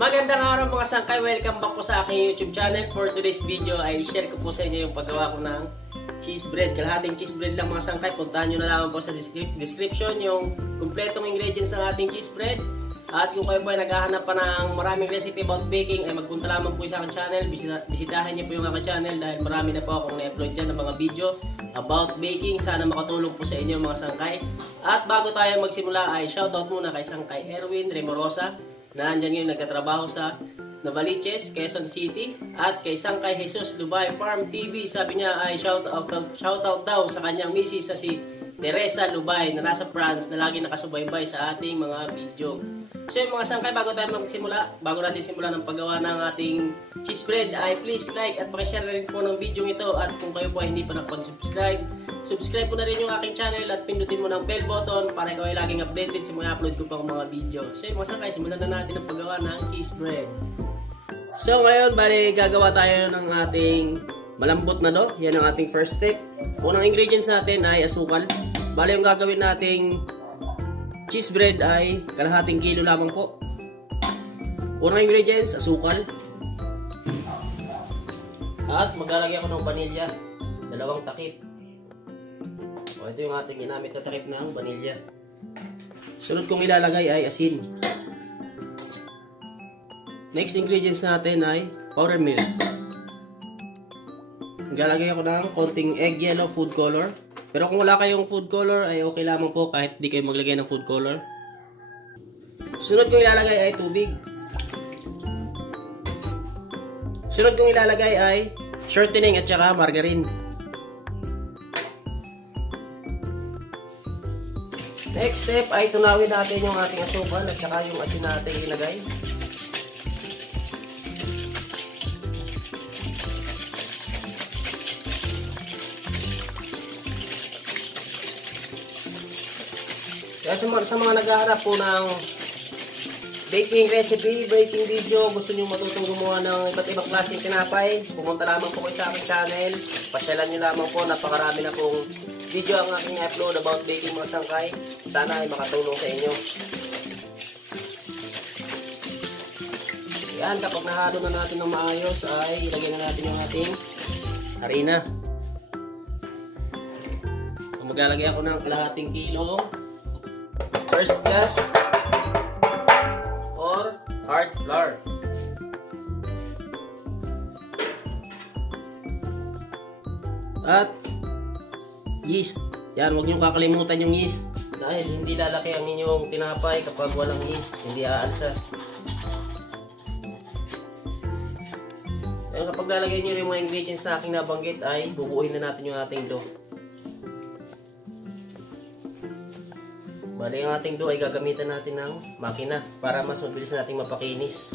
Magandang araw mga sangkay, welcome back po sa aking YouTube channel. For today's video ay share ko po sa inyo yung paggawa ko ng cheese bread. Kalahating cheese bread lang mga sangkay. Puntahan nyo na lang po sa description yung kumpletong ingredients ng ating cheese bread. At kung kayo po ay naghahanap pa ng maraming recipe about baking, ay magpunta lamang po sa aking channel. Bisitahin nyo po yung aking channel dahil marami na po akong na-upload dyan ng mga video about baking. Sana makatulong po sa inyo mga sangkay. At bago tayo magsimula ay shoutout muna kay Sangkay Erwin Remorosa na andyan ngayon nagkatrabaho sa Novaliches, Quezon City, at kay Sangkay Jesus Dubai Farm TV. Sabi niya ay shoutout daw sa kanyang misis sa si Teresa Lubay na nasa France na lagi nakasubaybay sa ating mga video. So yung mga sangkay, bago tayo magsimula, bago natin simulan ng paggawa ng ating cheese bread, ay please like at pakishare na rin po ng video ito. At kung kayo po ay hindi pa nakapag-subscribe, subscribe po na rin yung aking channel at pindutin mo ng bell button para ikaw ay laging updated sa mga upload ko pang mga video. So yung mga sangkay, simulan na natin ang paggawa ng cheese bread. So ngayon, bali gagawa tayo ng ating malambot na dough. Yan ang ating first step. Unang ingredients natin ay asukal. Bali yung gagawin nating cheese bread ay kalahating kilo lamang po. Unang ingredients, asukal. At maglalagay ako ng vanilya. 2 takip. O, ito yung ating ginamit na takip ng vanilya. Sunod kong ilalagay ay asin. Next ingredients natin ay powder milk. Maglalagay ako ng konting egg yellow food color. Pero kung wala kayong food color ay okay lamang po kahit di kayo maglagay ng food color. Sunod kong ilalagay ay tubig. Sunod kong ilalagay ay shortening at saka margarine. Next step ay tunawin natin yung ating asukal at saka yung asin natin ilagay. Kaya sa mga naghahanap po ng baking recipe, baking video, gusto nyo matutong gumawa ng iba't ibang klaseng tinapay, pumunta lamang po kayo sa aking channel. Pasyalan nyo lamang po, napakarami na pong video ang aking upload about baking mga sangkay. Sana ay makatulong sa inyo. Yan, kapag nahalo na natin ng maayos ay ilagay na natin yung ating harina. So, maglalagay ako ng kalahating kilo first class or hard flour. At yeast. Yan, huwag niyong kakalimutan yung yeast dahil hindi lalaki ang inyong tinapay kapag walang yeast, hindi aalsa. Yan, kapag lalagay niyo yung mga ingredients na aking nabanggit ay bubuuin na natin yung ating dough. Bali, ang ating dough ay gagamitan natin ng makina para mas mabilis nating mapakinis.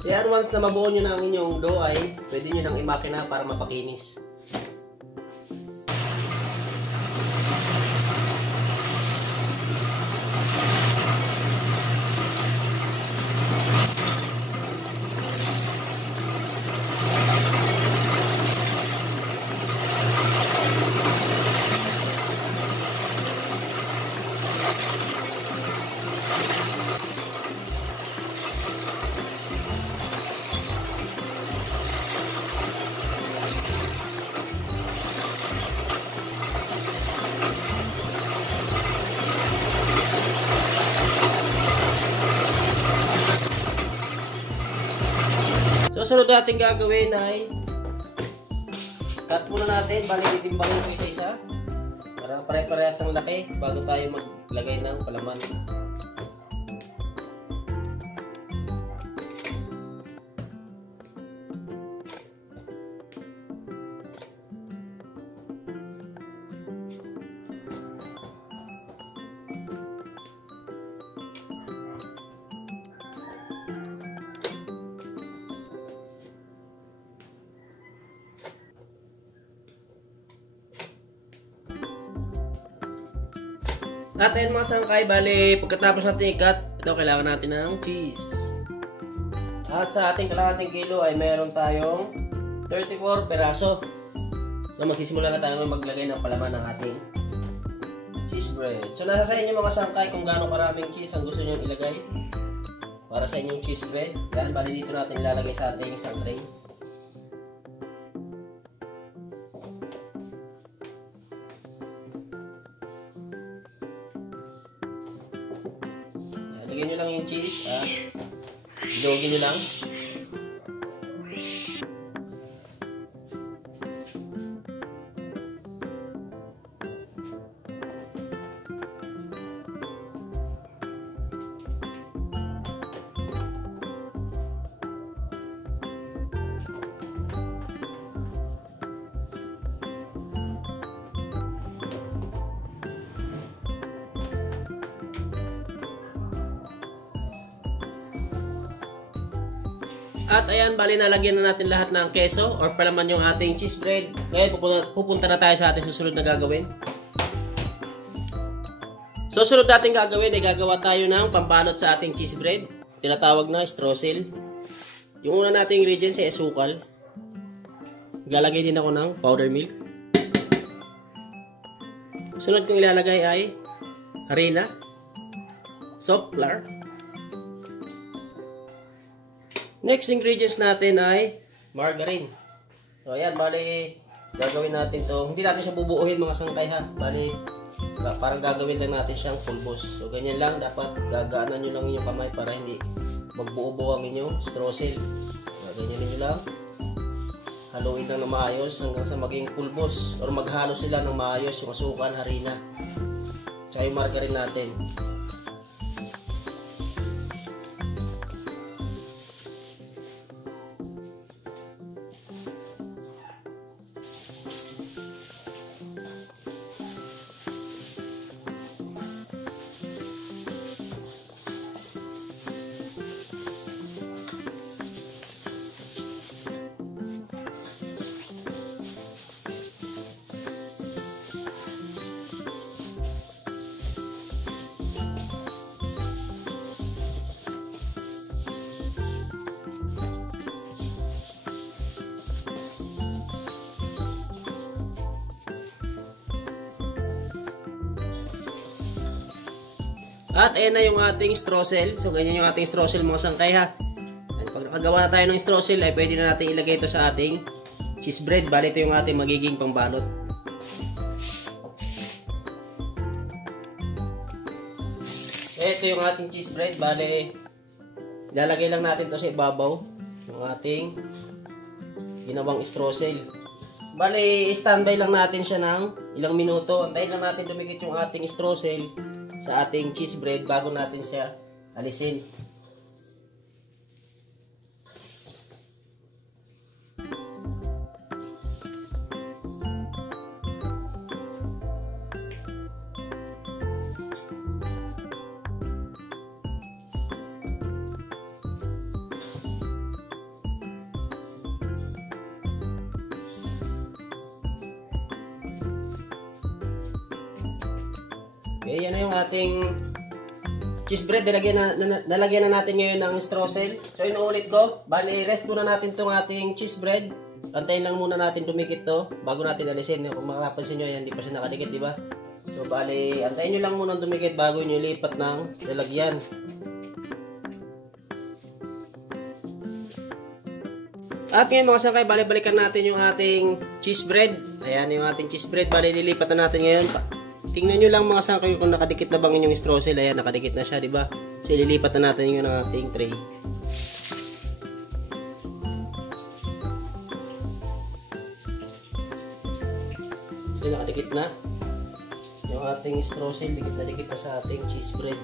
Kaya once na mabuo nyo na ang inyong dough ay pwede nyo nang imakina para mapakinis. Susunod natin gagawin ay cut muna natin, bali titimbangin ko isa-isa para pare-parehas ng laki bago tayo maglagay ng palaman. At ayun mga sangkay, bali pagkatapos natin i-cut, ito kailangan natin ng cheese. At sa ating kalahating kilo ay meron tayong 34 peraso. So magsisimula na tayo maglagay ng palaman ng ating cheese bread. So nasa sa inyo mga sangkay kung gaano karaming cheese ang gusto nyo ilagay para sa inyong cheese bread. Yan, bali dito natin ilalagay sa ating isang tray. Lagyan nyo lang yung cheese at bilogin nyo lang. At ayan, bali nalagyan na natin lahat ng keso or palaman yung ating cheese bread. Ngayon, pupunta na tayo sa ating susunod na gagawin. So, sunod natin gagawin ay gagawa tayo ng pambalot sa ating cheese bread. Tinatawag na streusel. Yung una nating ingredients ay asukal. Lalagay din ako ng powder milk. Sunod kong ilalagay ay harina, soft flour. Next ingredients natin ay margarine. So ayan, bali gagawin natin to. Hindi natin siya bubuuhin mga sangkay ha. Bali parang gagawin lang natin siyang pulbos. So ganyan lang, dapat gagaanan nyo lang inyong kamay para hindi magbuo-buo ang inyong streusel. So, ganyan nyo lang. Haluin lang na maayos hanggang sa maging pulbos or maghalo sila ng maayos yung asukal, harina, tsaka yung margarine natin. At ayan na yung ating streusel. So ganyan yung ating streusel mga sangkay ha. At pag nakagawa na tayo ng streusel ay pwede na natin ilagay ito sa ating cheese bread. Bali ito yung ating magiging pambalot. Ito yung ating cheese bread. Bali ilalagay lang natin ito sa ibabaw yung ating ginawang streusel. Bali standby lang natin siya ng ilang minuto. Antayin lang natin dumikit yung ating streusel sa ating cheese bread bago natin siya alisin. Okay, yan na yung ating cheese bread. Nalagyan na natin ngayon ng streusel. So, inuulit ko. Bali, rest muna natin itong ating cheese bread. Antayin lang muna natin dumikit to bago natin alisin. Kung makapansin nyo, yan, hindi pa siya nakadikit, di ba? So, bali, antayin nyo lang muna dumikit bago nyo lipat ng lalagyan. At ngayon mga sangkay, bali-balikan natin yung ating cheese bread. Ayan yung ating cheese bread. Bali, lilipat na natin ngayon. Tingnan nyo lang mga sangkay kung nakadikit na bang inyong streusel. Ayan, nakadikit na siya, di ba? So, ililipat na natin yung ating tray. So, nakadikit na. Yung ating streusel, dikit na dikit na sa ating cheese bread.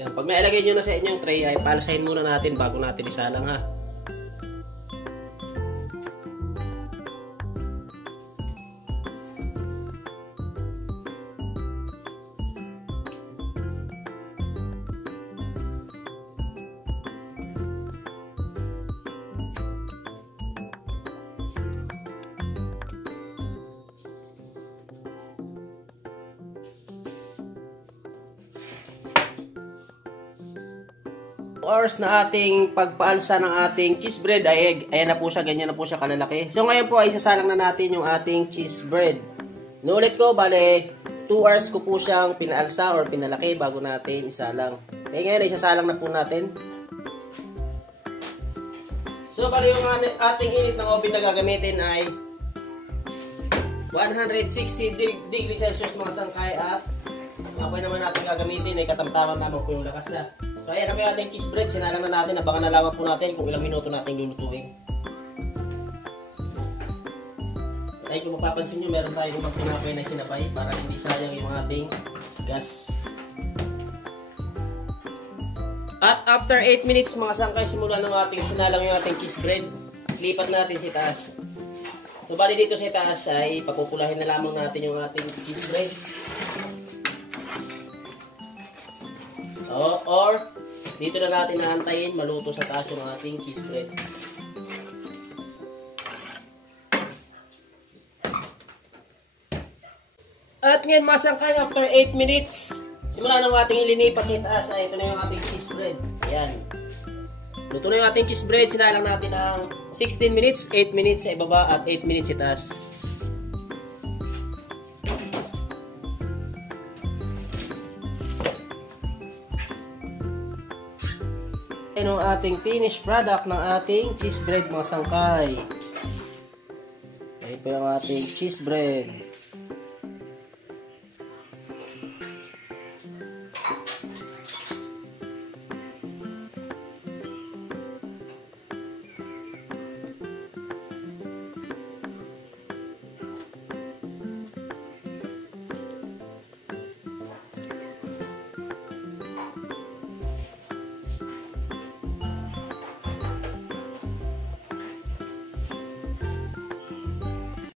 Yan. Pag nailagay nyo na sa inyong tray, ay palasahin muna natin bago natin isalang ha. Hours na ating pagpaalsa ng ating cheese bread ay ayan na po siya, ganyan na po siya kalalaki. So ngayon po ay isasalang na natin yung ating cheese bread. Inuulit ko, bale 2 hours ko po siyang pinaalsa or pinalaki bago natin isalang. Kaya ngayon ay isasalang na po natin. So bale yung ating init ng oven na gagamitin ay 160 degrees Celsius mga sangkay at apoy naman natin gagamitin ay katamtaman naman po yung lakas niya. So ayan na po yung ating cheese bread, sinalang na natin, abangan na lamang po natin kung ilang minuto natin lulutuin. Ay kung mapapansin nyo, meron tayong ibang tinapay na sinapay para hindi sayang yung ating gas. At after 8 minutes mga sangkay, simula ng ating sinalang yung ating cheese bread, lipat natin sa taas. So bali dito sa taas ay papupulahin na lamang natin yung ating cheese bread. Or dito na natin naantayin maluto sa taas yung ating cheese bread. At ngayon mga sangkay, after 8 minutes, simula ng ating ilinipat sa taas ay ito na yung ating cheese bread. Ayan. Luto na yung ating cheese bread, sinalang natin ang 16 minutes, 8 minutes sa ibaba at 8 minutes sa taas. Ito ang ating finished product ng ating cheese bread mga sangkay. Ito yung ating cheese bread.